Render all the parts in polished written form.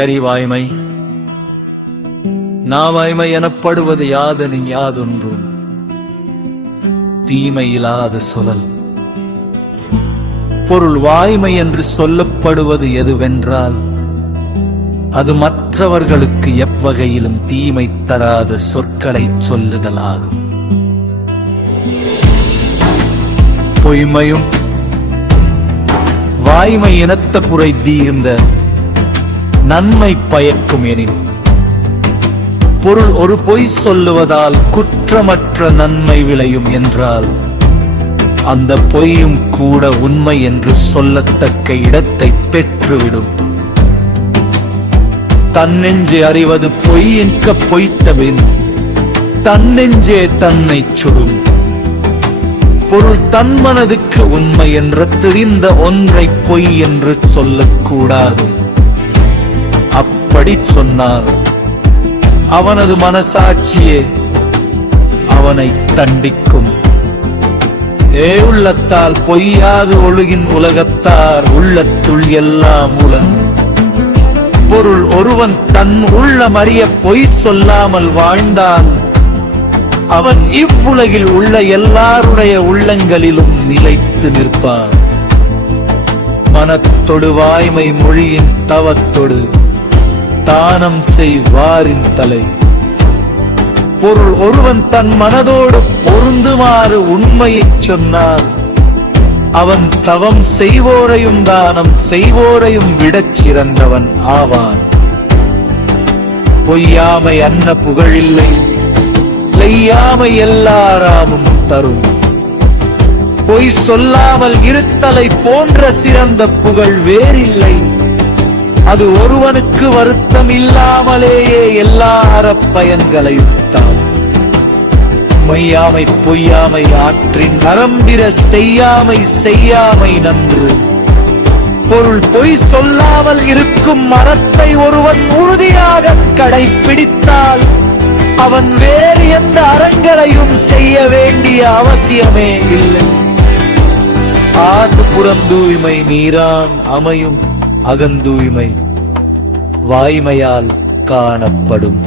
தெரிவாய்மை நாவாய்மை எனப்படுவது யாதெனின் யாதொன்றும் தீமையில்லாத சொலல். பொருள் வாய்மை என்று சொல்லப்படுவது எதுவென்றால் அது மற்றவர்களுக்கு எவ்வகையிலும் தீமை தராத சொற்களை சொல்லுதலாகும். பொய்மையும் வாய்மை இனத்த புரை தீர்ந்த நன்மை பயக்கும் எனில் பொருள் ஒரு பொய் சொல்லுவதால் குற்றமற்ற நன்மை விளையும் என்றால் அந்த பொய்யும் கூட உண்மை என்று சொல்லத்தக்க இடத்தை பெற்றுவிடும். தன்னெஞ்சே அறிவது பொய்யின்க பொய்த்தபின் தன்னெஞ்சே தன்னை சுடும். பொருள் தன் மனதுக்கு உண்மை என்று தெரிந்த ஒன்றை பொய் என்று சொல்லக்கூடாது. அப்படி சொன்னால் அவனது மனசாட்சியே அவனை தண்டிக்கும். உள்ளத்தால் பொய்யாது ஒழுகின் உலகத்தார் உள்ளத்துள் எல்லாம் உலன். பொருள் ஒருவன் தன் உள்ளம் அறிய பொய் சொல்லாமல் வாழ்ந்தால் அவன் இவ்வுலகில் உள்ள எல்லாருடைய உள்ளங்களிலும் நிலைத்து நிற்பான். மனத்தொடு வாய்மை மொழியின் தவத்தொடு தானம் செய்வாரின் தலை. பொருள் ஒருவன் தன் மனதோடு பொருந்துமாறு உண்மையைச் சொன்னால் அவன் தவம் செய்வோரையும் தானம் செய்வோரையும் விடச் சிறந்தவன் ஆவான். பொய்யாமை அன்ன புகழில்லை, பொய்யாமை எல்லாராமும் தரும். பொய் சொல்லாமல் இருத்தலை போன்ற சிறந்த புகழ் வேறில்லை. அது ஒருவனுக்கு வருத்தம் இல்லாமலேயே எல்லா அறப்பயன்களையும் தான். மெய்யாமை பொய்யாமை ஆற்றின் நரம்பிர செய்யாமை செய்யாமை நன்று. பொருள் பொய் சொல்லாமல் இருக்கும் மரத்தை ஒருவன் உறுதியாக கடைபிடித்தால் அவன் வேறு எந்த அறங்களையும் செய்ய வேண்டிய அவசியமே இல்லை. ஆறு புறம் தூய்மை நீரான் அமையும் அகந்தூய்மை வாய்மையால் காணப்படும்.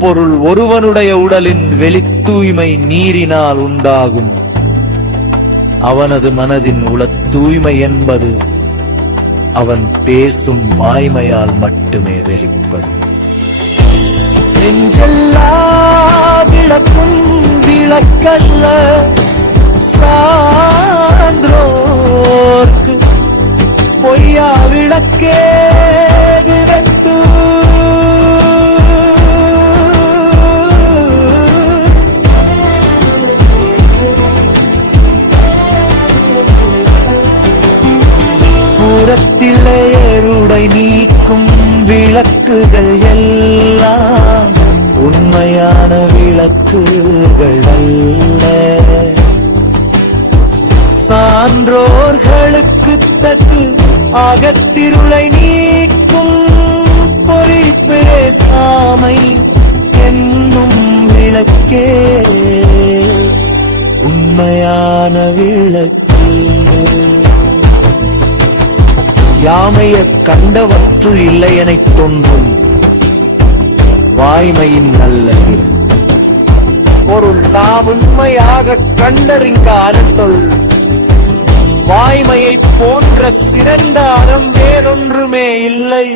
பொருள் ஒருவனுடைய உடலின் வெளித்தூய்மை நீரினால் உண்டாகும். அவனது மனதின் உள தூய்மை என்பது அவன் பேசும் வாய்மையால் மட்டுமே வெளிப்படும். நெஞ்செல்லா விளக்கும் விளக்கல்ல சான்றோர்க்கு பொய்யா விளக்கே விளக்கு. புறத்திலே ஏருடை நீக்கும் விளக்குகள் எல்லாம் உண்மையான விளக்குகள் அல்ல. சான்றோர்களுக்கு தக்கு அகத்திருளை நீக்கும் பொறி பேசாமை என்னும் விளக்கே உண்மையான விளக்கு. யாமைய கண்டவற்று இல்லை எனத் தோன்றும் வாய்மையின் நல்லது. பொருள் நாம் உண்மையாக கண்டறிங்க அனந்தொள் வாய்மையை போன்ற சிறந்த அறம் வேறொன்றுமே இல்லை.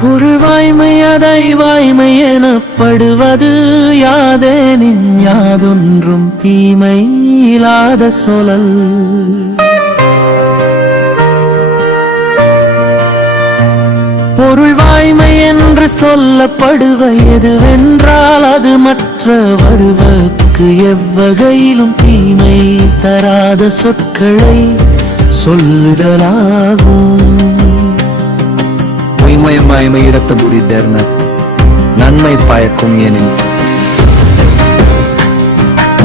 பொருள்வாய்மை அதை வாய்மை எனப்படுவது யாதெனின் யாதொன்றும் தீமை இல்லாத சொலல். பொருள் வாய்மை என்று என்று சொல்லப்படுவ எதுவென்றால் அது மற்ற வருவக்கு எவ்வகையிலும் தீமை தராத சொற்களை சொல்லுதலாகும். பொய்மயமாய்மை இடத்த புரிதர்ன நன்மை பயக்கும் எனின்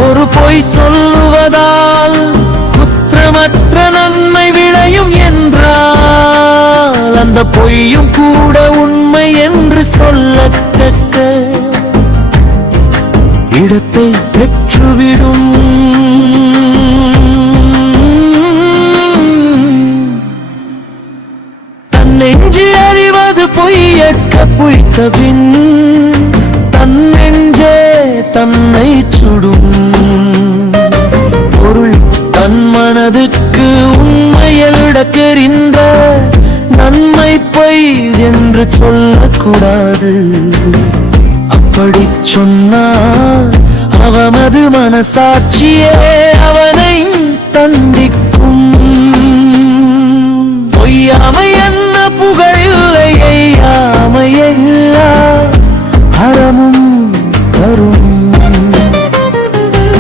ஒரு பொய் சொல்லுவதால் குற்றமற்ற நன்மை விளையும் என்றால் அந்த பொய்யும் கூட உண்மை என்று சொல்லத்தக்க இடத்தை பெற்றுவிடும். தன்னெஞ்சு அறிவது பொய்யற்க பொய்த்த பின் தன்னெஞ்சே தன்னை சுடும். பொருள் தன் மனதுக்கு உண்மையலிட தெரிந்த நன்மை பொய் என்று சொல்லக்கூடாது. அப்படி சொன்னால் அவனது மனசாட்சியே அவனை தண்டிக்கும். பொய்யாமை என்ன புகழில்லை ஐயாமையெல்லா அறமும் தரும்.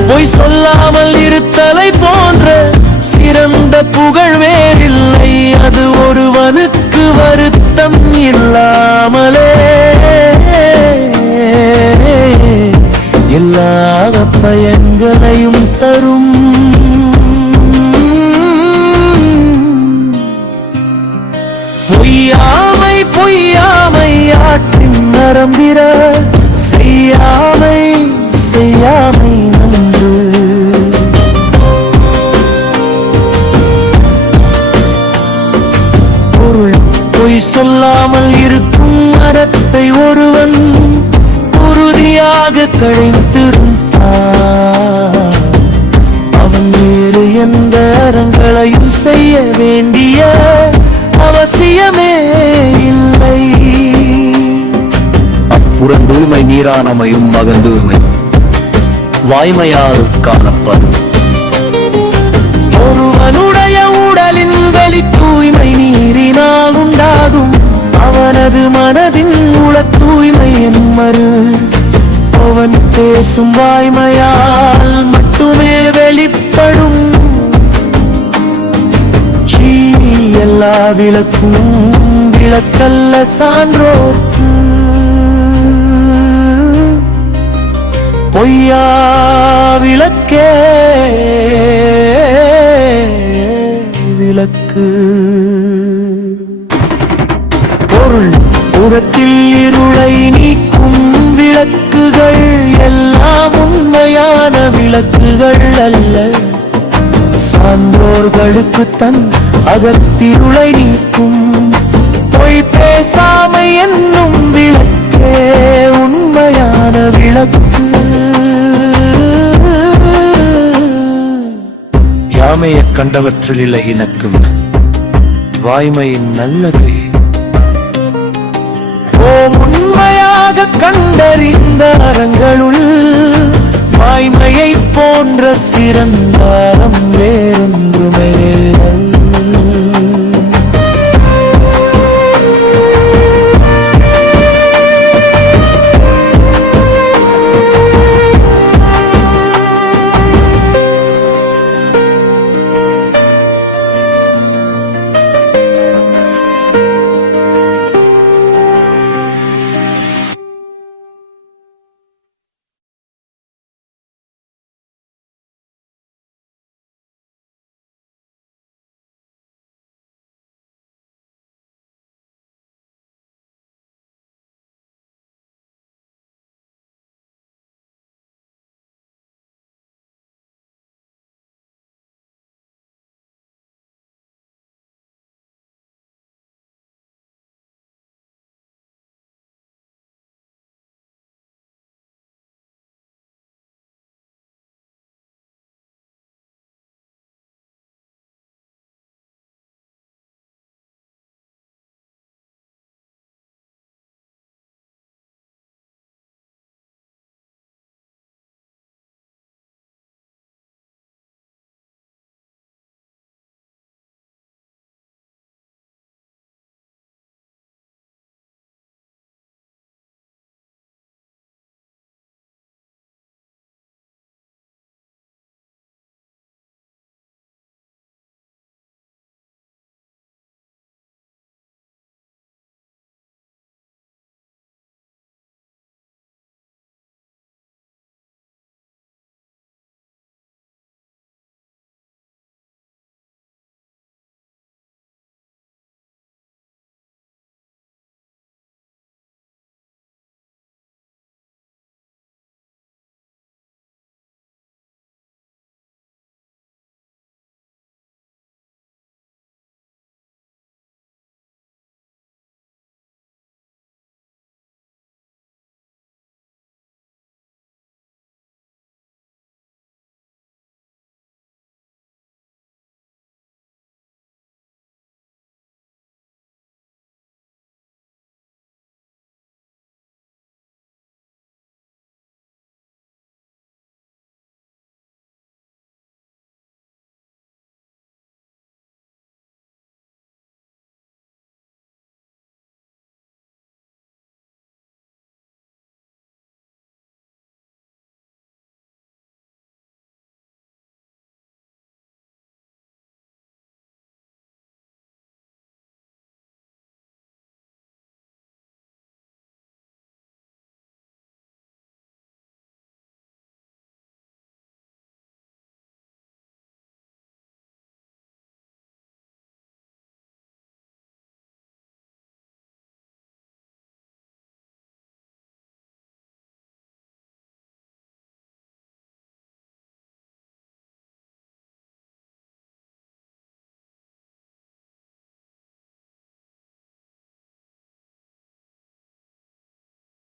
பொய் சொல்லாமல் இருத்தலை போன்ற சிறந்த புகழ் வேறில்லை. அது ஒருவனுக்கு வருத்தம் இல்லாமலே எல்லா பயன்களையும் தரும். பொய்யாமை பொய்யாமை ஆற்றின் நரம்பிற செய்யாமை செய்யாமை நன்று. பொருள் பொய் சொல்லாமல் இருக்கும் அறத்தை ஒருவன் உறுதியாக கழித்திருந்தான் அவன் வேறு எந்த அறங்களையும் செய்ய வேண்டிய அவசியமே இல்லை. புறந்தூய்மை நீரானமையும் மகந்தூய்மை வாய்மையால் காணப்படும். ஒருவனுடைய உடலின் வெளி தூய்மை நீரினால் உண்டாகும். அவனது மனதின் உள தூய்மை எம்மறு அவன் பேசும் வாய்மையால் மட்டுமே வெளிப்படும். எல்லா விளக்கும் விளக்கல்ல சான்றோர்க்கு பொய்யா விளக்கே விளக்கு. பொருள் புறத்தில் இருளை நீக்கும் விளக்குகள் எல்லாம் உண்மையான விளக்குகள் அல்ல. சான்றோர்களுக்கு தன் அகத்திருளை நீக்கும் பொய் பேசாமை என்னும் விளக்கே உண்மையான விளக்கு. யாமையக் கண்டவற்றில் இல்லை இனக்கும் வாய்மையின் நல்ல கை.